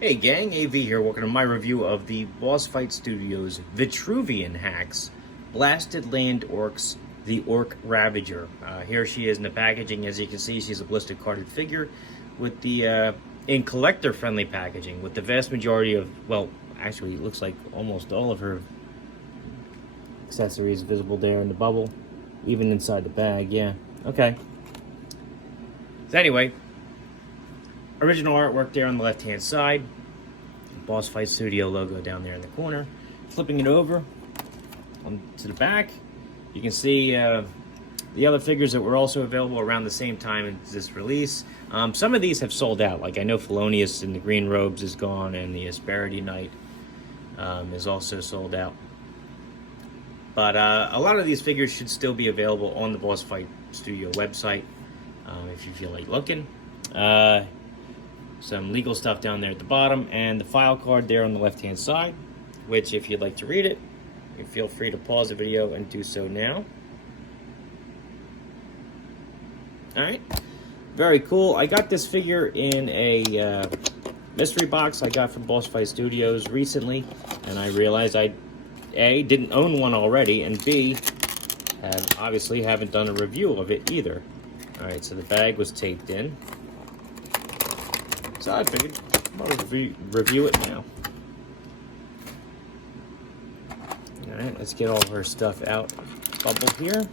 Hey gang, AV here, welcome to my review of the Boss Fight Studios Vitruvian Hacks Blasted Land Orcs, the Orc Ravager. Here she is in the packaging. As you can see, she's a blister carded figure with the in collector friendly packaging, with the vast majority of, well, actually it looks like almost all of her accessories visible there in the bubble, even inside the bag. Yeah, okay. So anyway, original artwork there on the left hand side, Boss Fight Studio logo down there in the corner. Flipping it over to the back, you can see the other figures that were also available around the same time as this release. Some of these have sold out, like I know Felonious in the green robes is gone, and the Asperity Knight is also sold out. But a lot of these figures should still be available on the Boss Fight Studio website if you feel like looking. Some legal stuff down there at the bottom, and the file card there on the left hand side, which if you'd like to read it, you feel free to pause the video and do so now. Alright, very cool. I got this figure in a mystery box I got from Boss Fight Studios recently, and I realized I A, didn't own one already, and B, obviously haven't done a review of it either. Alright, so the bag was taped in. So I figured I'll review it now. Alright, let's get all of her stuff out. Bubble here.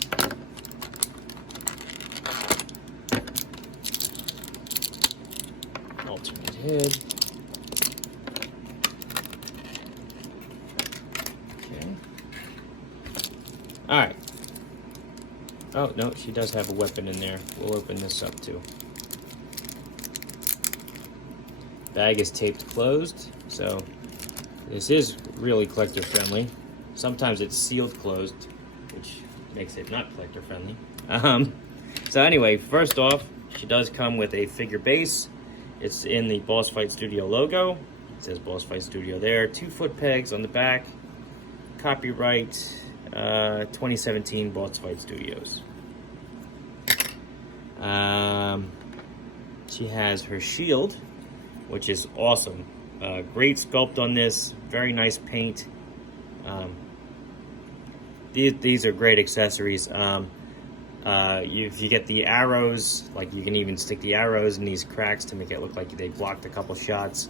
Alternate head. Okay. Alright. Oh, no, she does have a weapon in there. We'll open this up too. Bag is taped closed, so this is really collector friendly. Sometimes it's sealed closed, which makes it not collector friendly. So anyway, first off, she does come with a figure base. It's in the Boss Fight Studio logo. It says Boss Fight Studio there. 2 foot pegs on the back. Copyright 2017 Boss Fight Studios. She has her shield, which is awesome. Great sculpt on this, very nice paint. These are great accessories. If you get the arrows, like you can even stick the arrows in these cracks to make it look like they blocked a couple shots.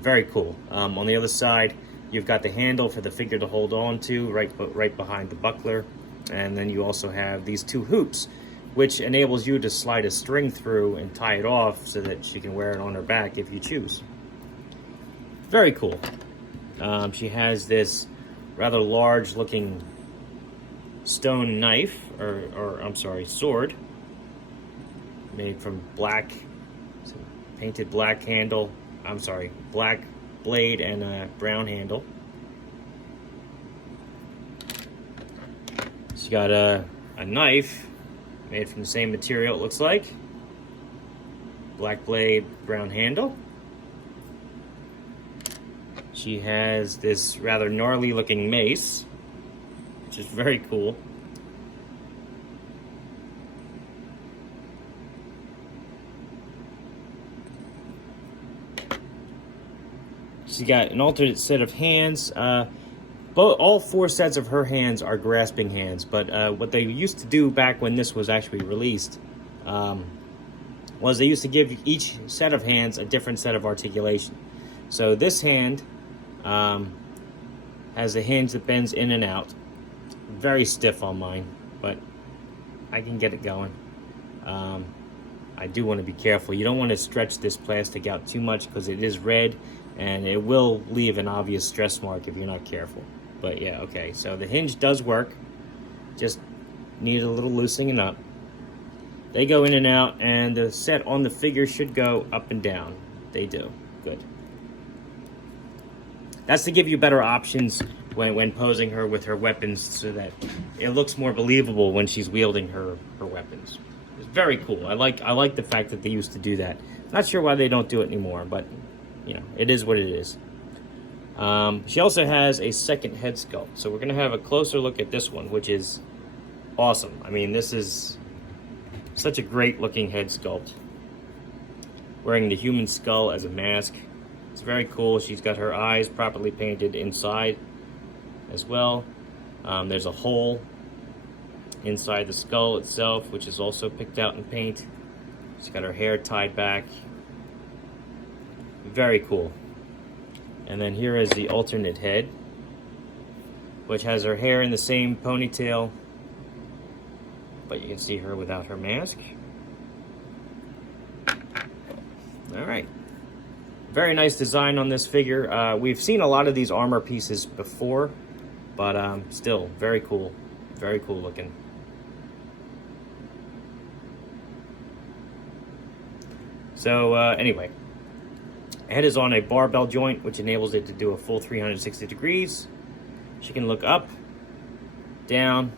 Very cool. On the other side, you've got the handle for the figure to hold on to, right behind the buckler. And then you also have these 2 hoops, which enables you to slide a string through and tie it off so that she can wear it on her back if you choose. Very cool. She has this rather large looking stone knife, or I'm sorry, sword, made from black, painted black handle, I'm sorry, black blade and a brown handle. She's got a knife made from the same material, it looks like. Black blade, brown handle. She has this rather gnarly looking mace, which is very cool. She's got an alternate set of hands. All 4 sets of her hands are grasping hands, but what they used to do back when this was actually released was they used to give each set of hands a different set of articulation. So this hand has a hinge that bends in and out. Very stiff on mine, but I can get it going. I do want to be careful. You don't want to stretch this plastic out too much because it is red, and it will leave an obvious stress mark if you're not careful. But yeah, okay, so the hinge does work. Just need a little loosening up. They go in and out, and the set on the figure should go up and down. They do. Good. That's to give you better options when posing her with her weapons, so that it looks more believable when she's wielding her weapons. It's very cool. I like the fact that they used to do that. Not sure why they don't do it anymore, but you know, it is what it is. She also has a second head sculpt, so we're gonna have a closer look at this one, which is awesome. I mean, this is such a great looking head sculpt. Wearing the human skull as a mask. It's very cool. She's got her eyes properly painted inside as well. There's a hole inside the skull itself, which is also picked out in paint. She's got her hair tied back. Very cool. And then here is the alternate head, which has her hair in the same ponytail, but you can see her without her mask. All right. Very nice design on this figure. We've seen a lot of these armor pieces before, but still very cool. Very cool looking. So anyway, head is on a barbell joint, which enables it to do a full 360 degrees. She can look up, down,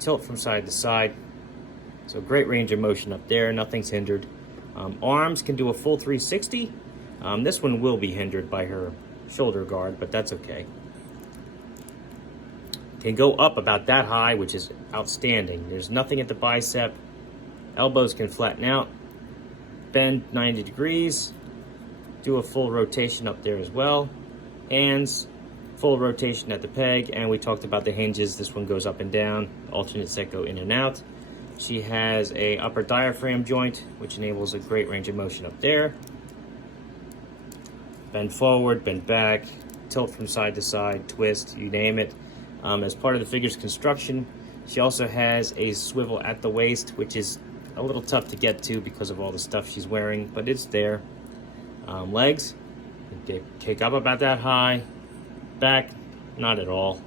tilt from side to side. So great range of motion up there, nothing's hindered. Arms can do a full 360. This one will be hindered by her shoulder guard, but that's okay. Can go up about that high, which is outstanding. There's nothing at the bicep. Elbows can flatten out, bend 90 degrees, do a full rotation up there as well. Hands, full rotation at the peg, and we talked about the hinges. This one goes up and down. Alternate set go in and out. She has a upper diaphragm joint, which enables a great range of motion up there. Bend forward, bend back, tilt from side to side, twist, you name it. As part of the figure's construction, she also has a swivel at the waist, which is a little tough to get to because of all the stuff she's wearing, but it's there. Legs, kick up about that high. Back, not at all.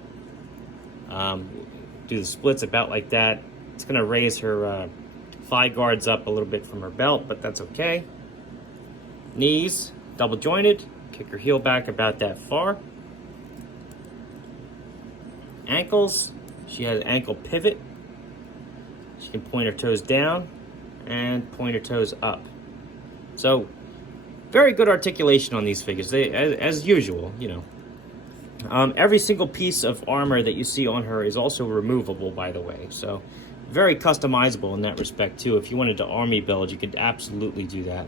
Do the splits about like that. It's going to raise her thigh guards up a little bit from her belt, but that's okay. Knees, double jointed. Kick her heel back about that far. Ankles, she has an ankle pivot. She can point her toes down and point her toes up. So, very good articulation on these figures. They, as usual, you know. Every single piece of armor that you see on her is also removable, by the way. So, very customizable in that respect, too. If you wanted to army build, you could absolutely do that.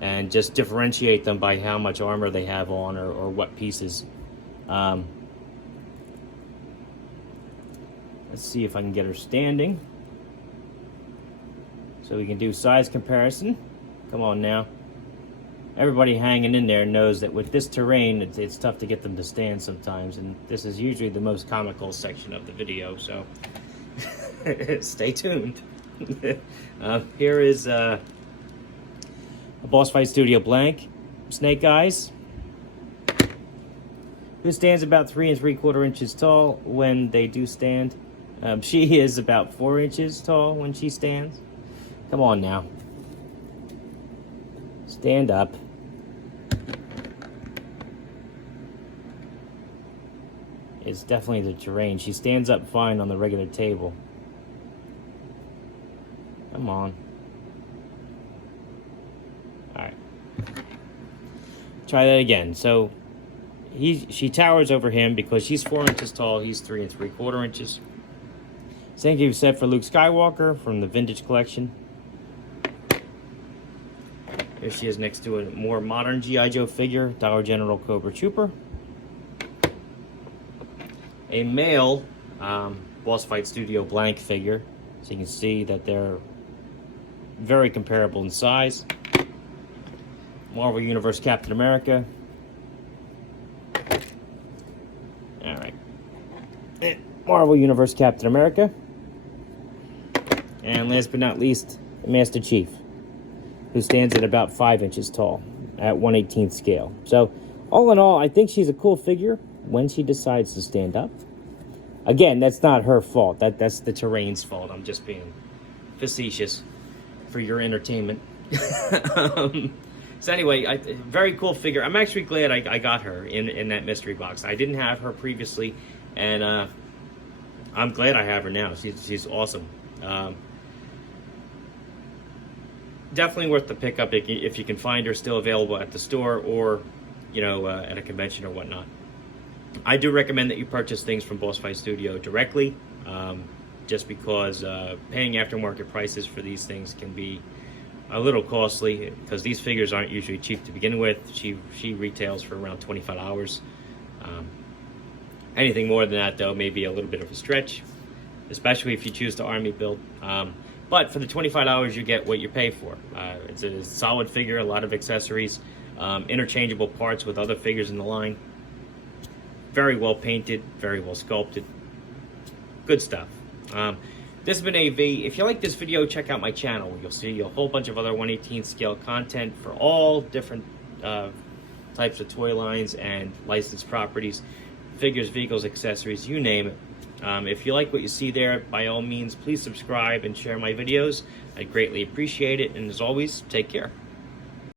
And just differentiate them by how much armor they have on or what pieces. Let's see if I can get her standing. So we can do size comparison. Come on now. Everybody hanging in there knows that with this terrain, it's tough to get them to stand sometimes. And this is usually the most comical section of the video, so stay tuned. Here is a Boss Fight Studio blank. Snake Eyes, who stands about 3 3/4 inches tall when they do stand. She is about 4 inches tall when she stands. Come on now. Stand up. It's definitely the terrain. She stands up fine on the regular table. Come on. Alright. Try that again. So, she towers over him because she's 4 inches tall. He's 3 3/4 inches. Same thing set for Luke Skywalker from the Vintage Collection. Here she is next to a more modern G.I. Joe figure, Dollar General Cobra Trooper. A male Boss Fight Studio blank figure. So you can see that they're very comparable in size. Marvel Universe Captain America. Alright. Marvel Universe Captain America. And last but not least, Master Chief, who stands at about 5 inches tall at 1/18 scale. So, all in all, I think she's a cool figure when she decides to stand up. Again, that's not her fault. That's the terrain's fault. I'm just being facetious for your entertainment. So anyway, very cool figure. I'm actually glad I got her in that mystery box. I didn't have her previously, and I'm glad I have her now. She's awesome. Definitely worth the pickup if you can find her still available at the store or, you know, at a convention or whatnot. I do recommend that you purchase things from Boss Fight Studio directly, just because paying aftermarket prices for these things can be a little costly because these figures aren't usually cheap to begin with. She retails for around $25. Anything more than that, though, may be a little bit of a stretch, especially if you choose the army build. But for the $25, you get what you pay for. It's a solid figure, a lot of accessories, interchangeable parts with other figures in the line. Very well painted, very well sculpted. Good stuff. This has been AV. If you like this video, check out my channel. You'll see a whole bunch of other 1/18 scale content for all different types of toy lines and licensed properties, figures, vehicles, accessories, you name it. If you like what you see there, by all means, please subscribe and share my videos. I greatly appreciate it. And as always, take care.